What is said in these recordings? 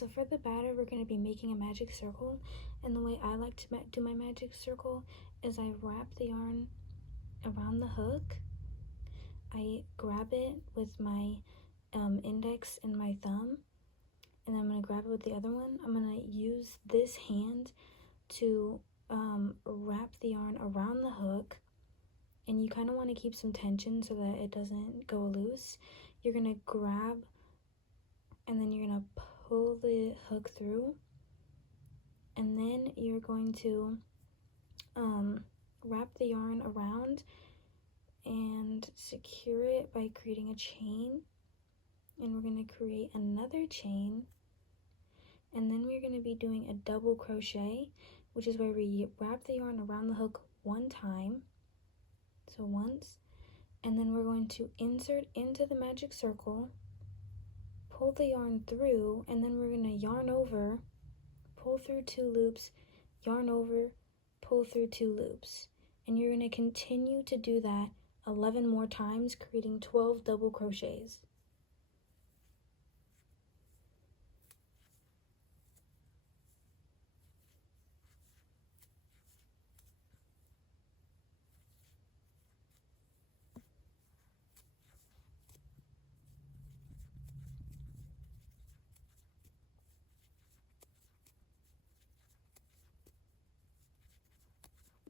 so for the batter, we're going to be making a magic circle, and the way I like to do my magic circle is I wrap the yarn around the hook, I grab it with my index and my thumb, and then I'm going to grab it with the other one. I'm going to use this hand to wrap the yarn around the hook, and you kind of want to keep some tension so that it doesn't go loose. You're going to grab, and then you're going to pull the hook through, and then you're going to wrap the yarn around and secure it by creating a chain, and we're going to create another chain, and then we're going to be doing a double crochet, which is where we wrap the yarn around the hook one time, so once, and then we're going to insert into the magic circle, pull the yarn through, and then we're going to yarn over, pull through 2 loops, yarn over, pull through 2 loops, and you're going to continue to do that 11 more times, creating 12 double crochets.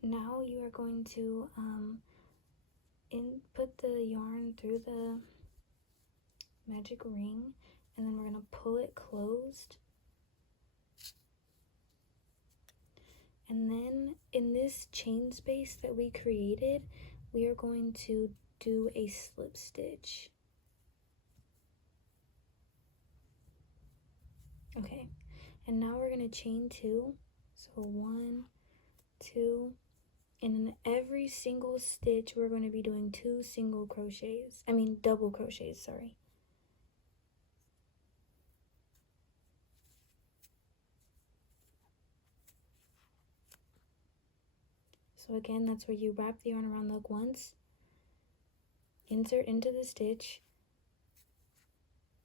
Now you are going to put the yarn through the magic ring, and then we're going to pull it closed. And then in this chain space that we created, we are going to do a slip stitch. Okay, and now we're going to chain 2. So 1, 2, and in every single stitch we're going to be doing 2 double crochets, sorry. So again, that's where you wrap the yarn around the hook once, insert into the stitch,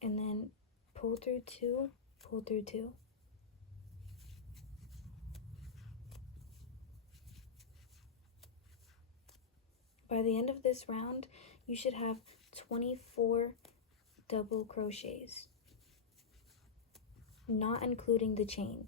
and then pull through 2, pull through 2. By the end of this round, you should have 24 double crochets, not including the chain.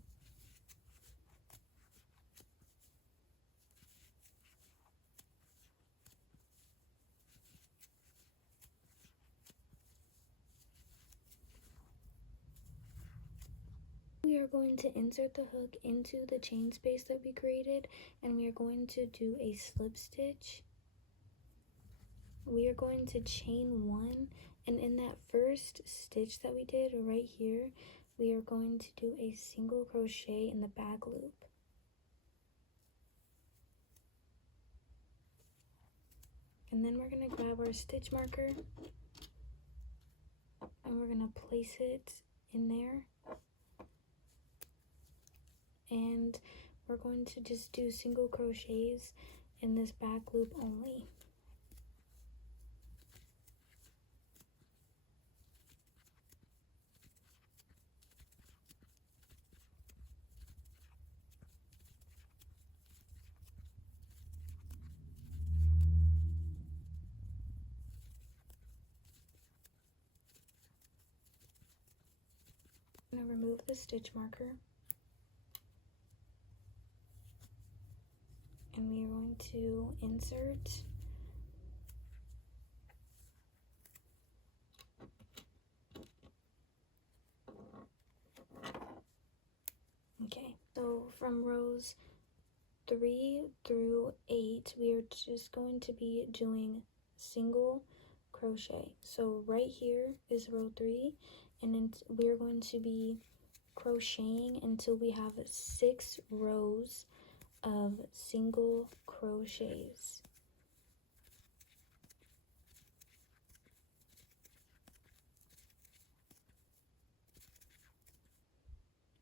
We are going to insert the hook into the chain space that we created, and we are going to do a slip stitch. We are going to chain 1, and in that first stitch that we did right here, we are going to do a single crochet in the back loop. And then we're going to grab our stitch marker, and we're going to place it in there. And we're going to just do single crochets in this back loop only. I'm going to remove the stitch marker, and we are going to insert okay, so from rows 3 through 8 we are just going to be doing single crochet. So right here is row 3, and then we are going to be crocheting until we have 6 rows of single crochets.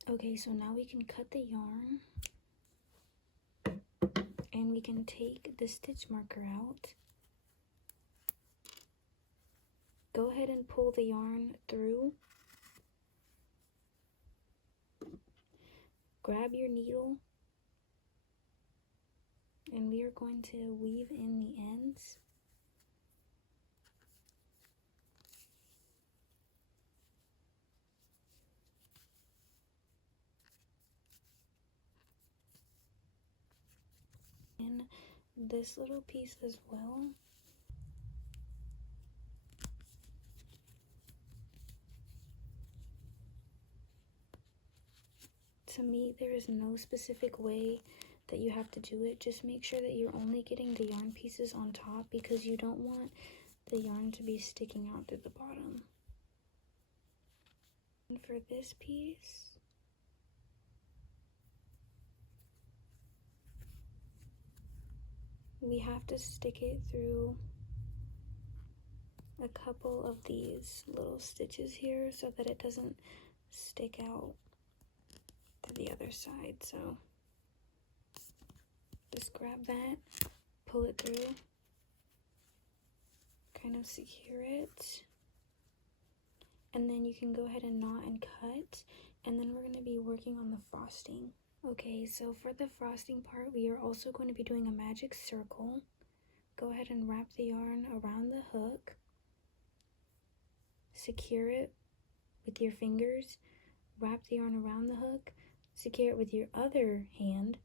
Okay, so now we can cut the yarn, and we can take the stitch marker out. Go ahead and pull the yarn through, grab your needle, and we are going to weave in the ends. In this little piece as well. To me, there is no specific way that you have to do it. Just make sure that you're only getting the yarn pieces on top, because you don't want the yarn to be sticking out through the bottom. And for this piece, we have to stick it through a couple of these little stitches here so that it doesn't stick out to the other side. So just grab that, pull it through, kind of secure it, and then you can go ahead and knot and cut, and then we're going to be working on the frosting. Okay, so for the frosting part, we are also going to be doing a magic circle. Go ahead and wrap the yarn around the hook, secure it with your fingers, wrap the yarn around the hook, secure it with your other hand,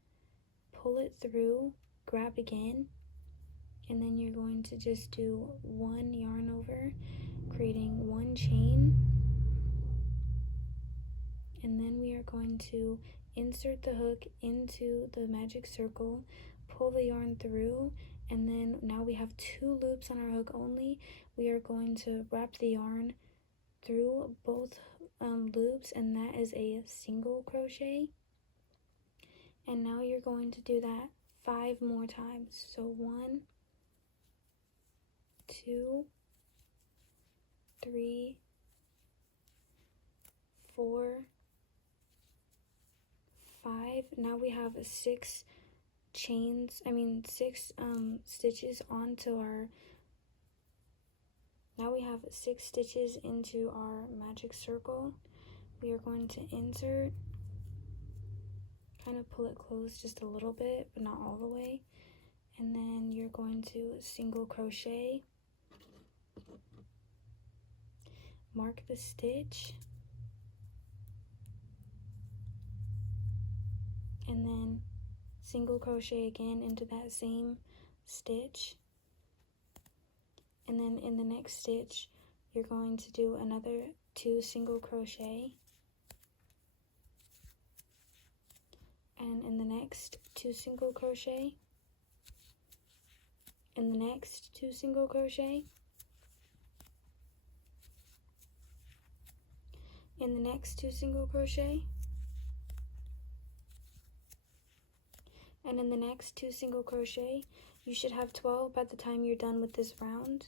pull it through, grab again, and then you're going to just do one yarn over, creating one chain, and then we are going to insert the hook into the magic circle, pull the yarn through, and then now we have 2 loops on our hook only. We are going to wrap the yarn through both loops, and that is a single crochet. And now you're going to do that 5 more times. So 1, 2, 3, 4, 5. Now we have 6 stitches onto our, now we have 6 stitches into our magic circle. We are going to insert, kind of pull it close just a little bit, but not all the way, and then you're going to single crochet, mark the stitch, and then single crochet again into that same stitch, and then in the next stitch you're going to do another 2 single crochet, and in the next 2 single crochet, in the next 2 single crochet, in the next 2 single crochet, and in the next 2 single crochet. You should have 12 by the time you're done with this round.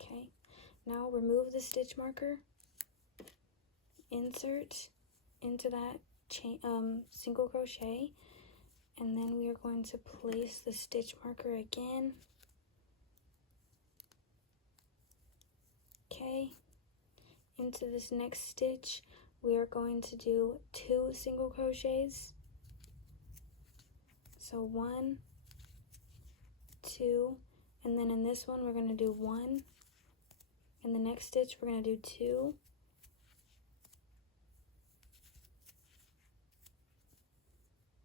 Okay, now remove the stitch marker, insert into that single crochet, and then we are going to place the stitch marker again. Okay, into this next stitch we are going to do 2 single crochets. So 1, 2, and then in this one we're going to do 1. In the next stitch we're going to do 2.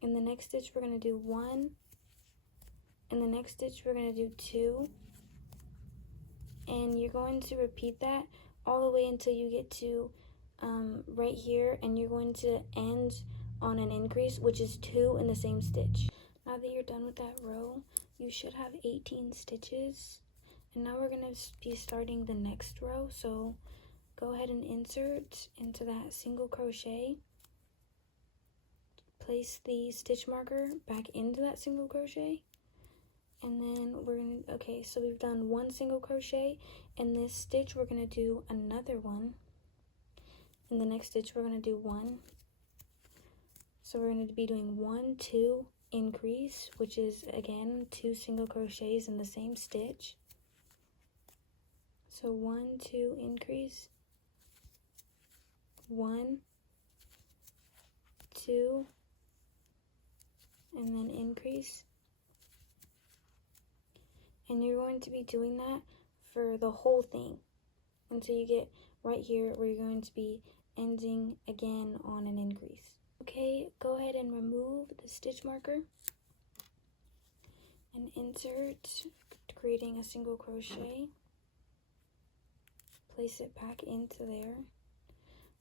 In the next stitch we're going to do 1. In the next stitch we're going to do 2. And you're going to repeat that all the way until you get to right here, and you're going to end on an increase, which is 2 in the same stitch. Now that you're done with that row, you should have 18 stitches, and now we're going to be starting the next row. So go ahead and insert into that single crochet, place the stitch marker back into that single crochet, and then we're going to, okay, so we've done 1 single crochet. In this stitch we're going to do another one. In the next stitch we're going to do 1. So we're going to be doing 1, 2, increase, which is again 2 single crochets in the same stitch. So 1, 2, increase, 1, 2, and then increase. And you're going to be doing that for the whole thing until you get right here where you're going to be ending again on an increase. Okay, go ahead and remove the stitch marker and insert, creating a single crochet. Place it back into there.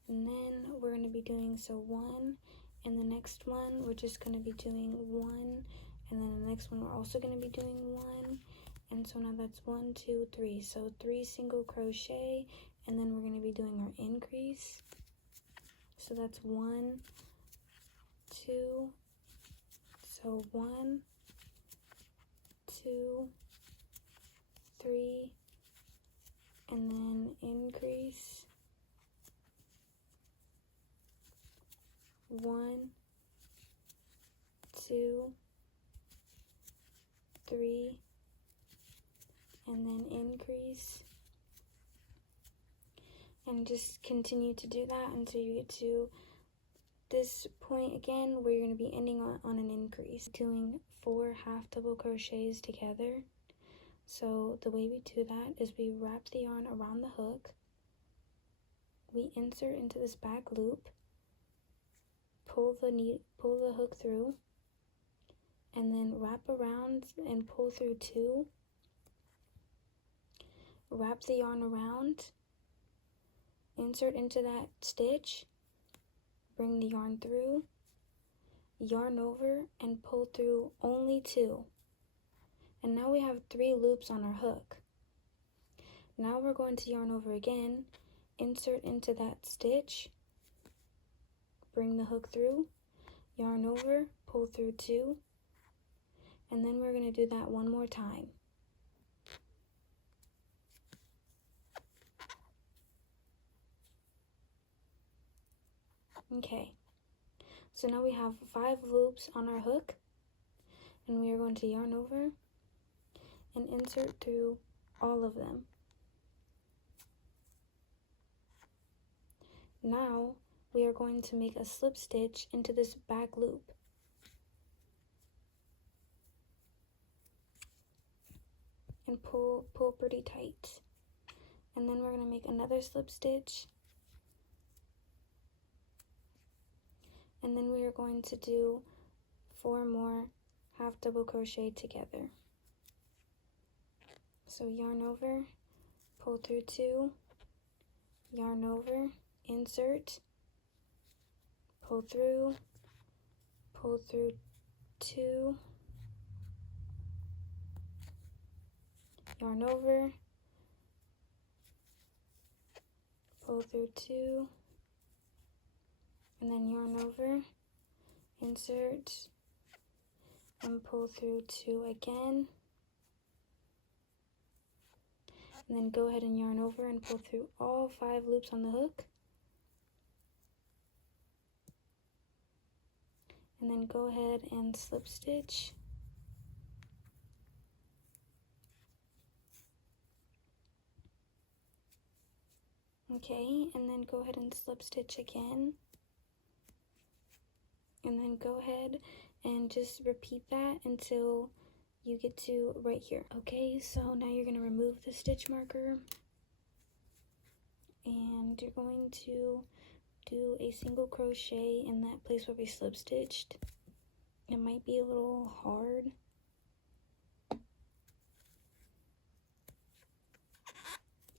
And then we're going to be doing 1, and the next one we're just going to be doing 1, and then the next one we're also going to be doing 1, and so now that's 1, 2, 3. So 3 single crochet, and then we're going to be doing our increase. So that's 1, 2, so 1, 2, 3, and then increase. 1, 2, 3, and then increase. And just continue to do that until you get to this point again where you're going to be ending on an increase. Doing 4 half double crochets together. So the way we do that is we wrap the yarn around the hook. We insert into this back loop. Pull the hook through, and then wrap around and pull through 2. Wrap the yarn around, insert into that stitch, bring the yarn through, yarn over, and pull through only 2. And now we have 3 loops on our hook. Now we're going to yarn over again, insert into that stitch, bring the hook through, yarn over, pull through 2, and then we're going to do that one more time. Okay, so now we have 5 loops on our hook, and we are going to yarn over and insert through all of them. Now we are going to make a slip stitch into this back loop. And pull pretty tight. And then we're going to make another slip stitch. And then we are going to do 4 more half double crochet together. So yarn over, pull through 2, yarn over, insert, pull through 2, yarn over, pull through 2, and then yarn over, insert, and pull through 2 again. And then go ahead and yarn over and pull through all 5 loops on the hook. And then go ahead and slip stitch. Okay, and then go ahead and slip stitch again. And then go ahead and just repeat that until you get to right here. Okay, so now you're going to remove the stitch marker, and you're going to do a single crochet in that place where we slip stitched. It might be a little hard.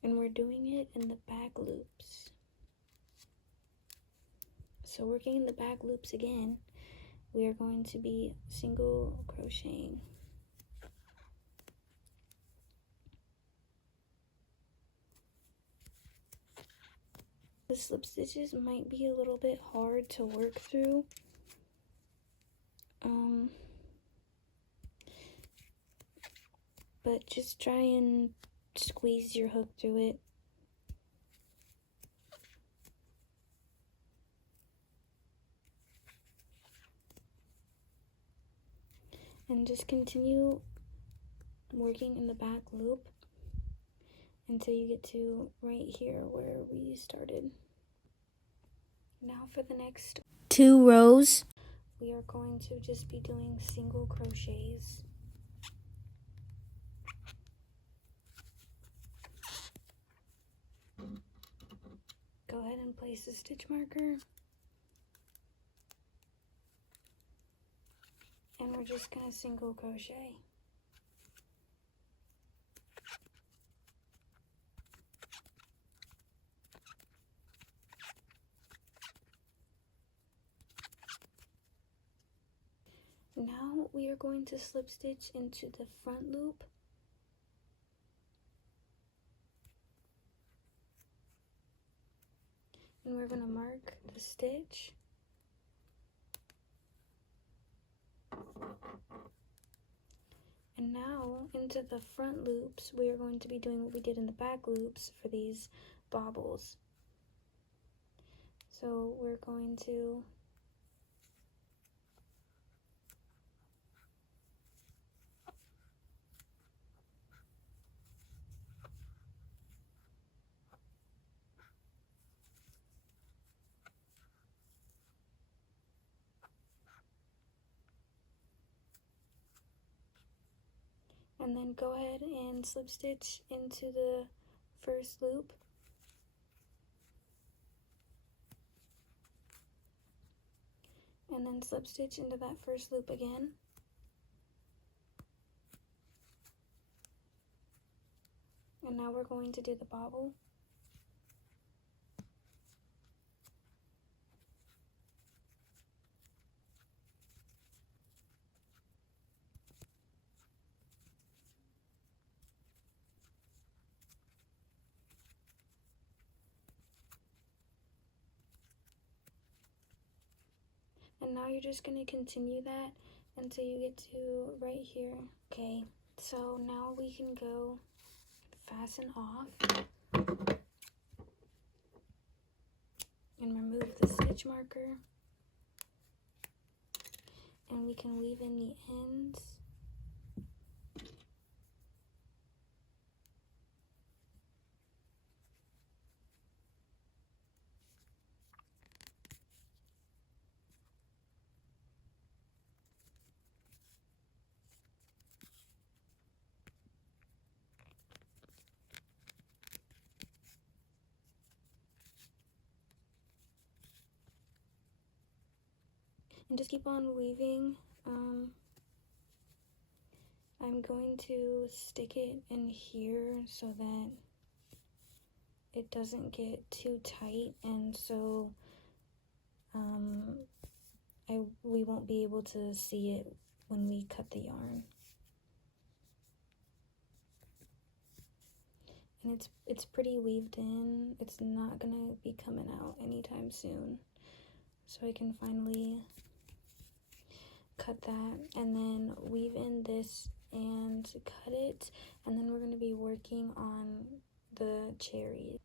And we're doing it in the back loops. So working in the back loops again, we are going to be single crocheting. The slip stitches might be a little bit hard to work through. But just try and squeeze your hook through it. And just continue working in the back loop until you get to right here where we started. Now for the next 2 rows, we are going to just be doing single crochets. Go ahead and place a stitch marker. And we're just going to single crochet. Now we are going to slip stitch into the front loop. And we're going to mark the stitch. And now into the front loops, we are going to be doing what we did in the back loops for these bobbles. So we're going to and then go ahead and slip stitch into the first loop. And then slip stitch into that first loop again. And now we're going to do the bobble. And now you're just going to continue that until you get to right here. Okay, so now we can go fasten off and remove the stitch marker. And we can weave in the ends. And just keep on weaving. I'm going to stick it in here so that it doesn't get too tight, and so we won't be able to see it when we cut the yarn. And it's pretty weaved in. It's not gonna be coming out anytime soon. So I can finally cut that and then weave in this and cut it, and then we're going to be working on the cherries.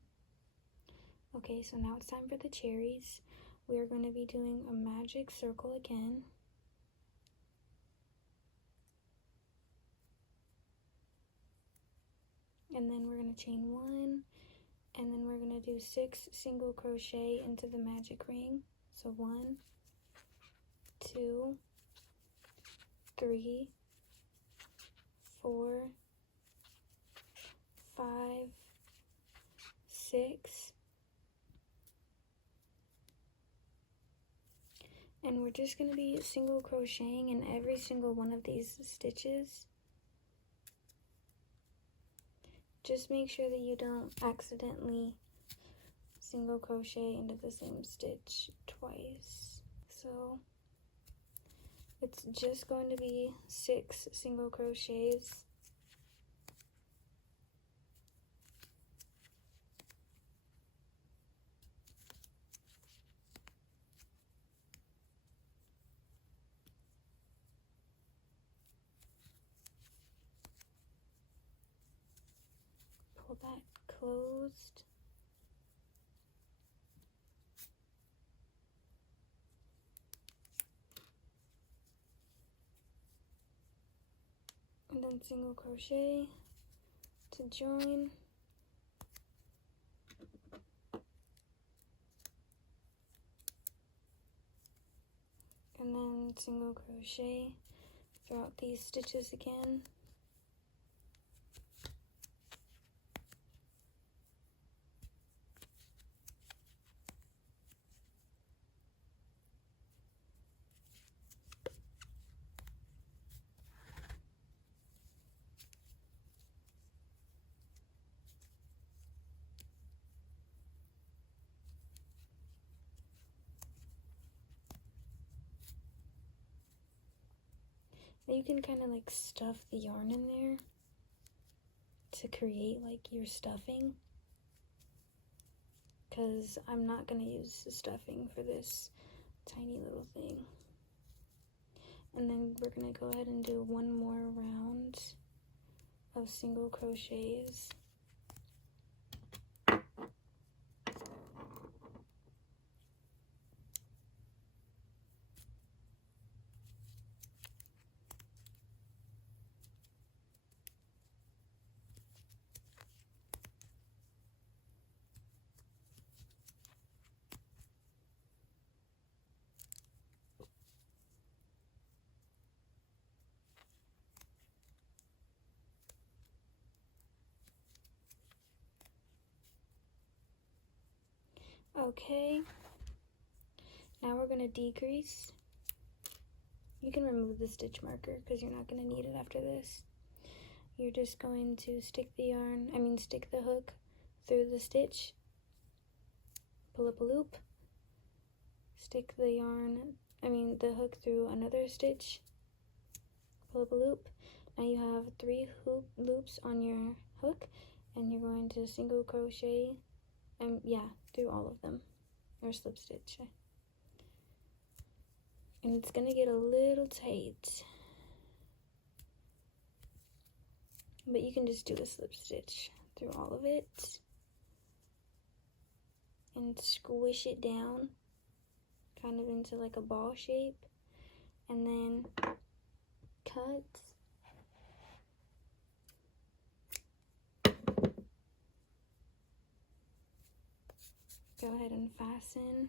Okay, so now it's time for the cherries. We are going to be doing a magic circle again. And then we're going to chain 1, and then we're going to do 6 single crochet into the magic ring. So 1, 2, 3, 4, 5, 6, and we're just going to be single crocheting in every single one of these stitches. Just make sure that you don't accidentally single crochet into the same stitch twice. So it's just going to be 6 single crochets. Pull that closed. And then single crochet to join. and then single crochet throughout these stitches again. You can kind of like stuff the yarn in there to create like your stuffing, because I'm not going to use the stuffing for this tiny little thing. And then we're going to go ahead and do one more round of single crochets. Okay, now we're going to decrease. You can remove the stitch marker because you're not going to need it after this. You're just going to stick the hook through the stitch, pull up a loop, stick the hook through another stitch, pull up a loop. Now you have 3 loops on your hook, and you're going to single crochet, through all of them, or slip stitch. And it's gonna get a little tight, but you can just do a slip stitch through all of it and squish it down kind of into like a ball shape, and then cut. Go ahead and fasten.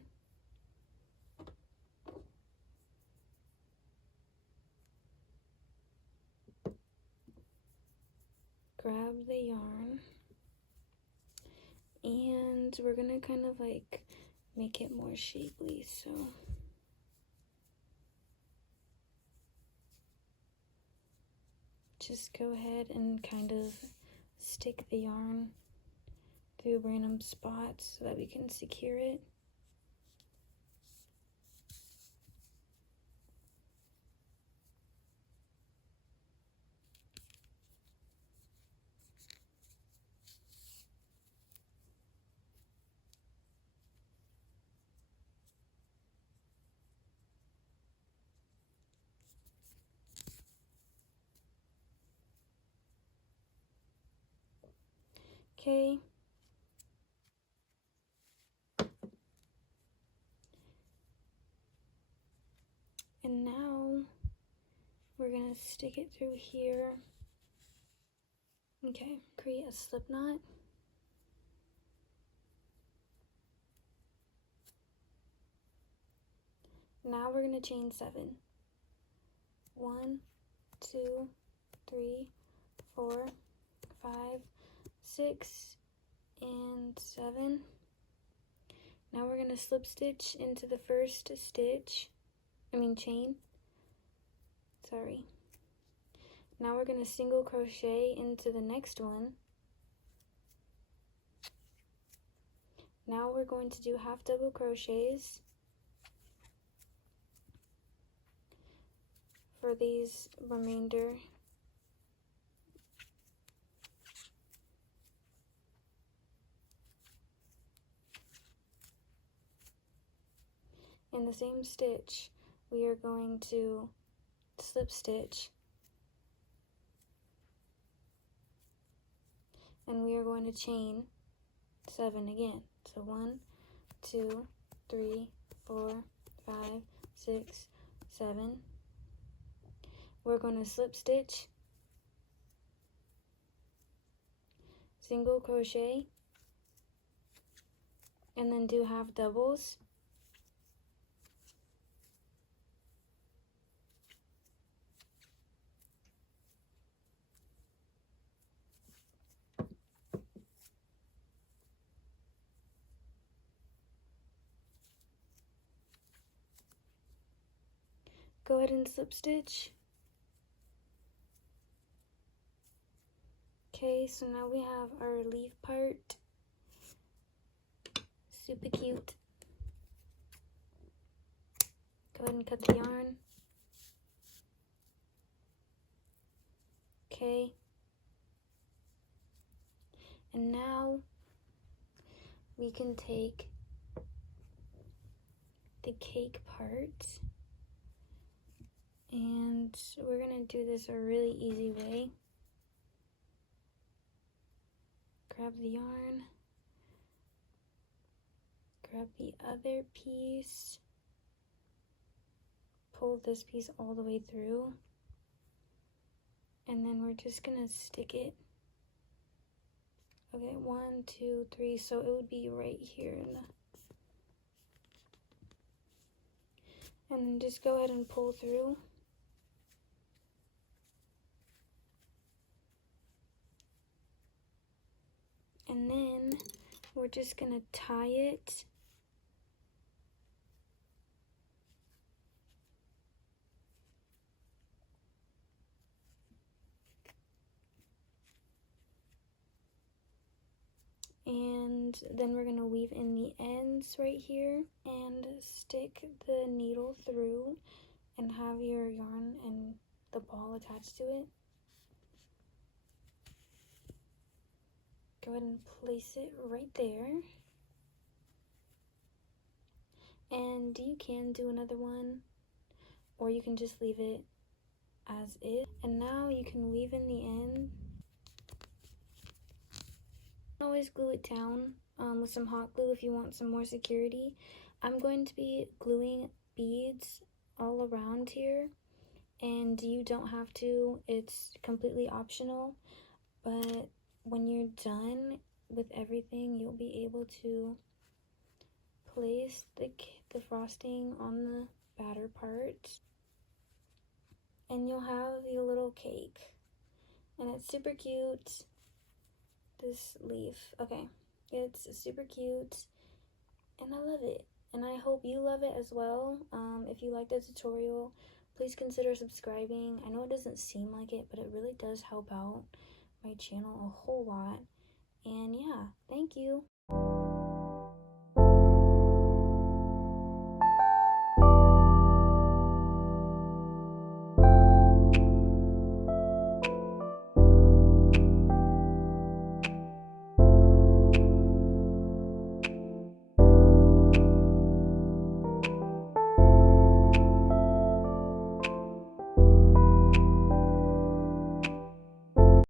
Grab the yarn, and we're gonna kind of like make it more shapely, so just go ahead and kind of stick the yarn through random spots so that we can secure it. Okay. And now we're gonna stick it through here. Okay, create a slip knot. Now we're gonna chain 7. 1, 2, 3, 4, 5, 6, and 7. Now we're gonna slip stitch into the first chain. Sorry. Now we're gonna single crochet into the next one. Now we're going to do half double crochets for these remainder. In the same stitch, we are going to slip stitch, and we are going to chain 7 again. So 1, 2, 3, 4, 5, 6, 7. We're going to slip stitch, single crochet, and then do half doubles. go ahead and slip stitch. Okay, so now we have our leaf part. Super cute. Go ahead and cut the yarn. Okay. And now we can take the cake part, and we're gonna do this a really easy way. Grab the yarn, grab the other piece, pull this piece all the way through, and then we're just gonna stick it. Okay, 1, 2, 3, so it would be right here in the, and then just go ahead and pull through. And then we're just gonna tie it. And then we're gonna weave in the ends right here and stick the needle through and have your yarn and the ball attached to it. Go ahead and place it right there. And you can do another one, or you can just leave it as is. And now you can weave in the end. Always glue it down with some hot glue if you want some more security. I'm going to be gluing beads all around here, and you don't have to, it's completely optional, but when you're done with everything, you'll be able to place the frosting on the batter part, and you'll have your little cake. And it's super cute, this leaf. Okay, it's super cute, and I love it. And I hope you love it as well. If you like the tutorial, please consider subscribing. I know it doesn't seem like it, but it really does help out my channel a whole lot. And yeah, thank you.